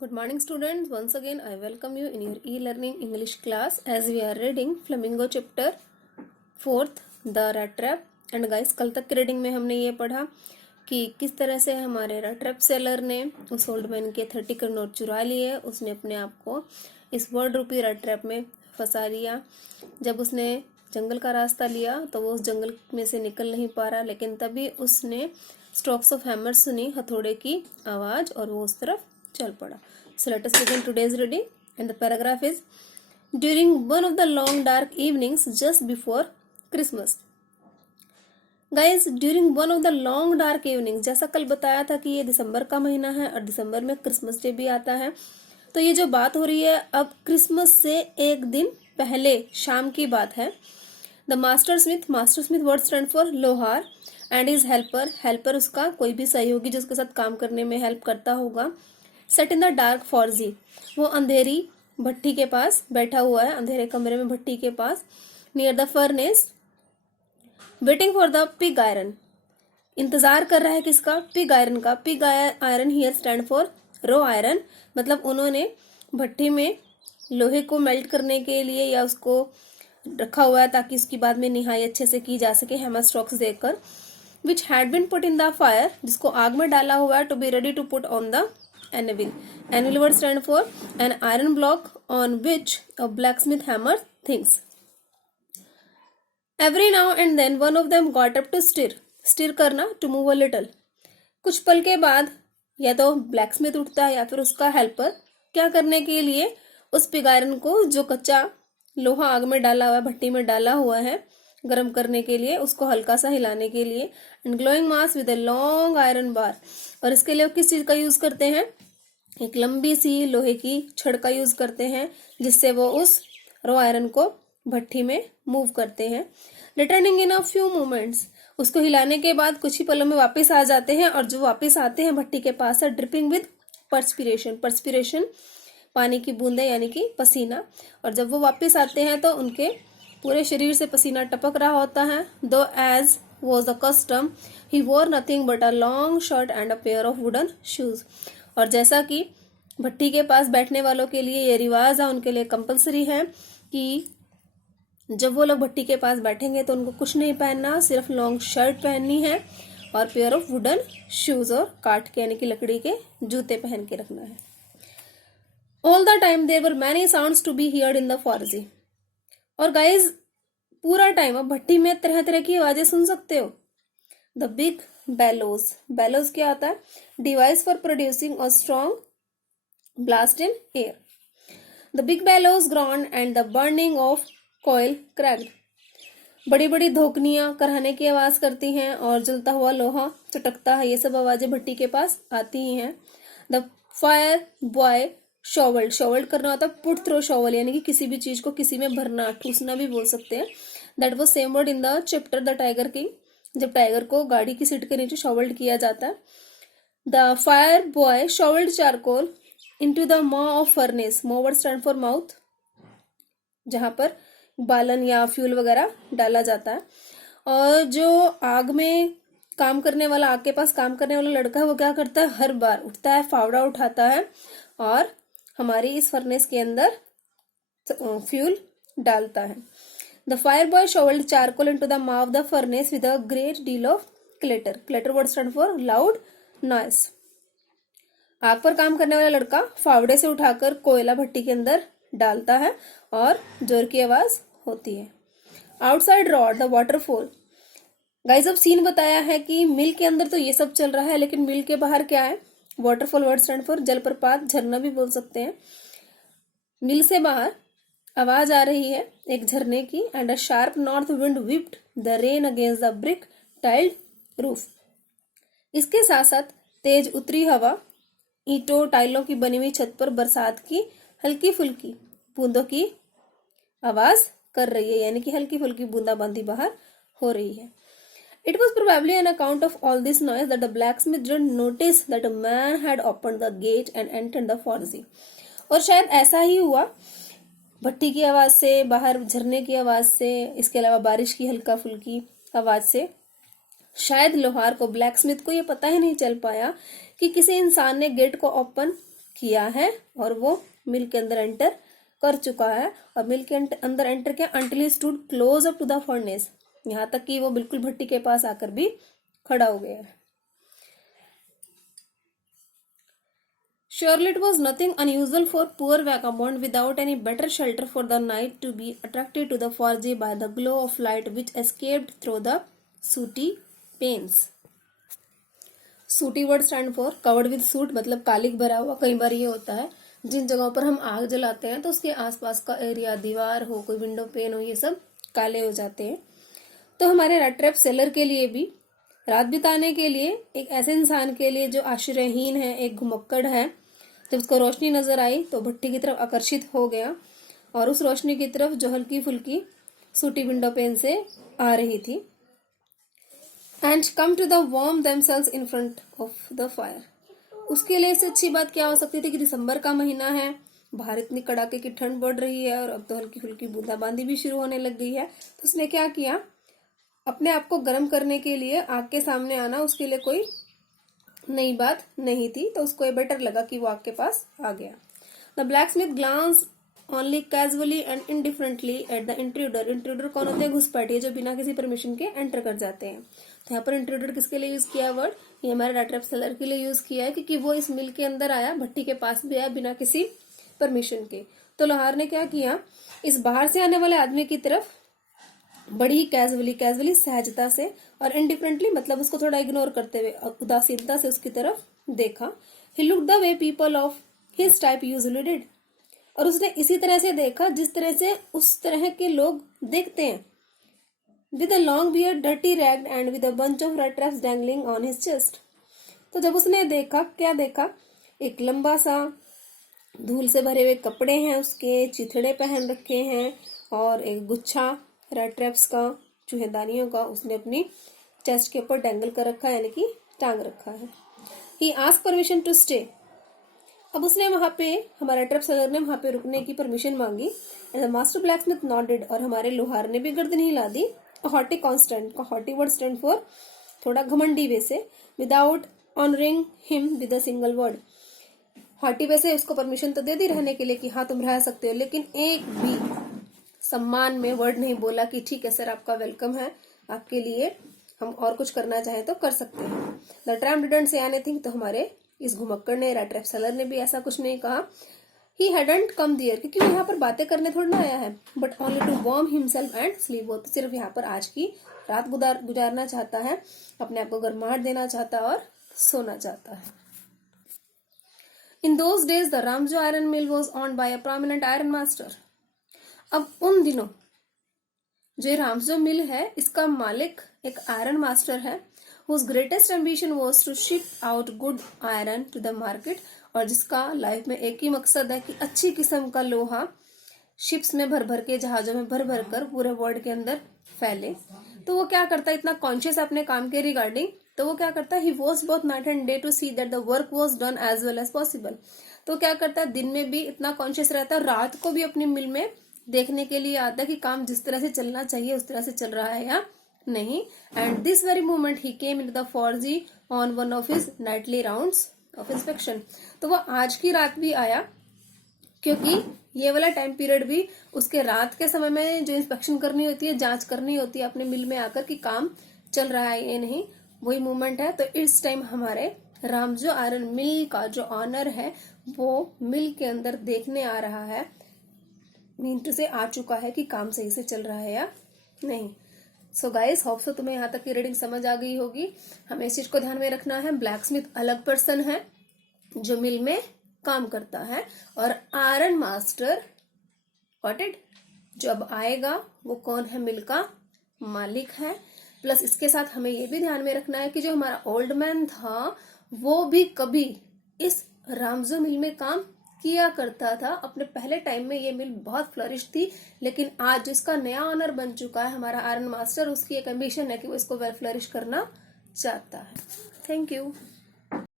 Good morning students. Once again I welcome you in your e-learning English class as we are reading Flamingo chapter 4th The Rat Trap. And guys, कल तक की reading में हमने ये पढ़ा कि किस तरह से हमारे रैट ट्रैप सेलर ने उस ओल्ड मैन के 30 का नोट चुरा लिए। उसने अपने आप को इस वर्ल्ड रूपी रैट ट्रैप में फंसा लिया। जब उसने जंगल का रास्ता लिया तो वो उस जंगल में से निकल नहीं पा रहा, लेकिन तभी उसने स्ट्रोक्स ऑफ हैमर सुनी, हथौड़े की आवाज, और वो उस तरफ चल पड़ा। So let us begin today's reading, and the paragraph is: During one of the long dark evenings just before Christmas. Guys, during one of the long dark evenings, जैसा कल बताया था कि ये दिसंबर का महीना है और दिसंबर में क्रिसमस डे भी आता है, तो ये जो बात हो रही है अब क्रिसमस से एक दिन पहले शाम की बात है। The master Smith word stand for लोहार, एंड इज हेल्पर उसका कोई भी सहयोगी जो उसके साथ काम करने में हेल्प करता होगा। सेट इन द डार्क फॉर्जी, वो अंधेरी भट्टी के पास बैठा हुआ है, अंधेरे कमरे में भट्टी के पास। Near the furnace, waiting for the pig iron, इंतजार कर रहा है किसका? पिग आयरन का। Pig iron here stand for raw iron, मतलब उन्होंने भट्टी में लोहे को मेल्ट करने के लिए या उसको रखा हुआ है ताकि उसकी बाद में निहाई अच्छे से की जा सके हैमर स्ट्रोक्स देकर। Which had been put in the fire, जिसको आग में डाला हुआ है, to be ready to put on the anvil. Anvil word stand for an iron block on which a blacksmith hammer thinks. Every now and then one of them got up to stir करना, to move a little. कुछ पल के बाद या तो blacksmith उठता है या फिर उसका हेल्पर क्या करने के लिए उस पिग आयरन को, जो कच्चा लोहा आग में डाला हुआ है, भट्टी में डाला हुआ है गर्म करने के लिए, उसको हल्का सा हिलाने के लिए। And glowing mass with a long iron bar, और इसके लिए किस चीज का यूज करते हैं? एक लंबी सी लोहे की छड़ का यूज करते हैं, जिससे वो उस रो आयरन को भट्टी में मूव करते हैं। Returning in a few moments, उसको हिलाने के बाद कुछ ही पलों में वापस आ जाते हैं, और जो वापस आते हैं भट्टी के पास है ड्रिपिंग विद पर्सपिरेशन, पानी की बूंदें यानी कि पसीना। और जब वो वापस आते हैं तो उनके पूरे शरीर से पसीना टपक रहा होता है। दो एज वॉज द कस्टम ही वोर nothing but a long shirt and a pair of wooden shoes, और जैसा कि भट्टी के पास बैठने वालों के लिए ये रिवाज है, उनके लिए कंपलसरी है कि जब वो लोग भट्टी के पास बैठेंगे तो उनको कुछ नहीं पहनना, सिर्फ लॉन्ग शर्ट पहननी है और पेयर ऑफ वुडन शूज, और काठ के यानी कि लकड़ी के जूते पहन के रखना है। All the time there were many sounds to be heard in the forge, और गाइज पूरा टाइम अब भट्टी में तरह तरह की आवाजें सुन सकते हो। द बिग बेलोज क्या होता है? Device for producing a strong blast in air. The big bellows ground and the burning of coil cracked, बड़ी बड़ी धोकनियां कराने की आवाज करती हैं और जलता हुआ लोहा चटकता है, ये सब आवाजें भट्टी के पास आती ही हैं। द फायर बॉय शॉवल्ड करना होता है पुट थ्रो शॉवल, यानी कि किसी भी चीज को किसी में भरना, ठूसना भी बोल सकते हैं। That was same word in the chapter the tiger king, जब टाइगर को गाड़ी की सीट के नीचे शॉवल्ड किया जाता है। The fire boy shovelled charcoal into the मॉ ऑफ फर्नेस, मॉ वर्ड स्टैंड फॉर माउथ, जहां पर बालन या फ्यूल वगैरह डाला जाता है। और जो आग में काम करने वाला, आग के पास काम करने वाला लड़का है, वो क्या करता है? हर बार उठता है, फावड़ा उठाता है और हमारी इस फर्नेस के अंदर फ्यूल डालता है। The fire boy shoveled charcoal into the mouth of the furnace with a great deal of clatter. Clatter word stand for loud noise. आग पर काम करने वाला लड़का फावड़े से उठाकर कोयला भट्टी के अंदर डालता है और जोर की आवाज होती है। Outside rod the waterfall, guys अब सीन बताया है कि मिल के अंदर तो ये सब चल रहा है, लेकिन मिल के बाहर क्या है? वाटरफॉल वर्ड स्टैंड फॉर जलप्रपात, झरना भी बोल सकते हैं। मिल से बाहर आवाज आ रही है एक झरने की। And a sharp north wind whipped the rain against the brick tiled roof, इसके साथ साथ तेज उत्तरी हवा ईंटों टाइलों की बनी हुई छत पर बरसात की हल्की फुल्की बूंदों की आवाज कर रही है, यानी कि हल्की फुल्की बूंदाबांदी बाहर हो रही है। It was probably on account of all this noise that the blacksmith didn't notice that a man had opened the gate and entered the forge. और शायद ऐसा ही हुआ, भट्टी की आवाज से, बाहर झरने की आवाज से, इसके अलावा बारिश की हल्का फुल्की आवाज से, शायद लोहार को, ब्लैकस्मिथ को ये पता ही नहीं चल पाया कि किसी इंसान ने गेट को ओपन किया है और वो मिल के अंदर एंटर कर चुका है। और मिल के अंदर एंटर किया until he stood close up to the furnace, यहाँ तक कि वो बिल्कुल भट्टी के पास आकर भी खड़ा हो गया है। Surely it was nothing unusual for poor vagabond without any better shelter for the night to be attracted to the forge by the glow of light which escaped through the sooty panes. सूटी word stand for covered with suit, मतलब कालिक भरा हुआ। कई बार ये होता है जिन जगहों पर हम आग जलाते हैं तो उसके आसपास का एरिया, दीवार हो, कोई विंडो पेन हो, ये सब काले हो जाते हैं। तो हमारे रेड ट्रैप सेलर के लिए भी रात बिताने के लिए, एक ऐसे इंसान के लिए जो आश्रयहीन है, एक घुमक्कड़ है, जब उसको रोशनी नजर आई तो भट्टी की तरफ आकर्षित हो गया और उस रोशनी की तरफ जो हल्की फुल्की सूटी विंडो पेन से आ रही थी। And come to the warm themselves in front of the fire. उसके लिए इससे अच्छी बात क्या हो सकती थी कि दिसंबर का महीना है, बाहर इतनी कड़ाके की ठंड पड़ रही है और अब तो हल्की फुल्की बूंदाबांदी भी शुरू होने लग गई है। तो उसने क्या किया, अपने आप को गर्म करने के लिए आग के सामने आना उसके लिए कोई नई बात नहीं थी, तो उसको ये बेटर लगा कि वो आग के पास आ गया। The blacksmith glance only casually and indifferently at the intruder. Intruder कौन होते हैं? घुसपैठिए, जो बिना किसी परमिशन के एंटर कर जाते हैं। तो यहाँ पर इंट्रूडर किसके लिए यूज किया वर्ड? ये हमारे रेड ट्रैप सेलर के लिए यूज किया है, क्योंकि वो इस मिल के अंदर आया, भट्टी के पास भी आया बिना किसी परमिशन के। तो लोहार ने क्या किया, इस बाहर से आने वाले आदमी की तरफ बड़ी ही कैजुअली सहजता से और इनडिफरेंटली, मतलब उसको थोड़ा इग्नोर करते हुए, उदासीनता से उसकी तरफ देखा। He looked the way people of his type usually did. और उसने इसी तरह से देखा जिस तरह से उस तरह के लोग देखते हैं। With a long beard, dirty ragged and with a bunch of red traps dangling on his chest. तो जब उसने देखा, क्या देखा, एक लंबा सा धूल से भरे हुए कपड़े हैं उसके, चिथड़े पहन रखे हैं और एक गुच्छा रेड ट्रैप्स का, चूहेदानियों का, उसने अपनी चेस्ट के ऊपर डैंगल कर रखा है, यानी कि टांग रखा है। He asked permission to stay. अब उसने वहां पे, हमारा ट्रैप सेलर ने वहां पे रुकने की परमिशन मांगी। And the master blacksmith nodded, और हमारे लोहार ने भी गर्दन हिला दी। हॉटी कॉन्स्टेंट का हॉटी वर्ड स्टैंड फॉर थोड़ा घमंडी वे से, without honoring him with a single word. Haughty way से उसको परमिशन तो दे दी रहने के लिए कि हाँ तुम रह सकते हो, लेकिन एक भी सम्मान में वर्ड नहीं बोला कि ठीक है सर, आपका वेलकम है, आपके लिए हम और कुछ करना चाहें तो कर सकते हैं। The tramp didn't say anything, तो हमारे इस घुमक्कड़ ने, रेड ट्रैप सेलर ने भी ऐसा कुछ नहीं कहा। ही हैडंट कम देयर, क्योंकि वो यहाँ पर बातें करने थोड़ा ना आया है, but only to warm himself and sleep. वो तो सिर्फ यहाँ पर आज की रात गुजारना चाहता है, अपने आप को गर्माहट देना चाहता है और सोना चाहता है। In those days the Ramjo iron mill was owned by a prominent iron master. अब उन दिनों जो रामजो मिल है, इसका मालिक एक आयरन मास्टर है, whose greatest ambition was to ship out good iron to the market, और जिसका लाइफ में एक ही मकसद है कि अच्छी किस्म का लोहा शिप्स में भर भर के, जहाजों में भर भर कर पूरे वर्ल्ड के अंदर फैले। तो वो क्या करता है, इतना कॉन्शियस अपने काम के रिगार्डिंग, तो वो क्या करता है, he was both night and day to see that the work was done as well as possible. तो क्या करता है, दिन में भी इतना कॉन्शियस रहता है, रात को भी अपनी मिल में देखने के लिए आता है कि काम जिस तरह से चलना चाहिए उस तरह से चल रहा है या नहीं। And this very moment he came in the forge on one of his nightly rounds of inspection. तो वो आज की रात भी आया, क्योंकि ये वाला टाइम पीरियड भी उसके रात के समय में जो इंस्पेक्शन करनी होती है, जांच करनी होती है अपने मिल में आकर कि काम चल रहा है या नहीं, वही मोमेंट है। तो इस टाइम हमारे रामजो आयरन मिल का जो ऑनर है वो मिल के अंदर देखने आ रहा है, मीन टू से आ चुका है कि काम सही से चल रहा है या नहीं। सो गाइस, होप सो तुम्हें यहाँ तक की रीडिंग समझ आ गई होगी। हमें इस चीज को ध्यान में रखना है, ब्लैक स्मिथ अलग पर्सन है जो मिल में काम करता है, और आयरन मास्टर गॉट इट जो अब आएगा वो कौन है, मिल का मालिक है। प्लस इसके साथ हमें ये भी ध्यान में रखना है कि जो हमारा ओल्ड मैन था वो भी कभी इस रामजो मिल में काम किया करता था। अपने पहले टाइम में ये मिल बहुत फ्लरिश थी, लेकिन आज जिसका नया ऑनर बन चुका है हमारा आयरन मास्टर, उसकी एक एम्बिशन है कि वो इसको वेल फ्लरिश करना चाहता है। Thank you.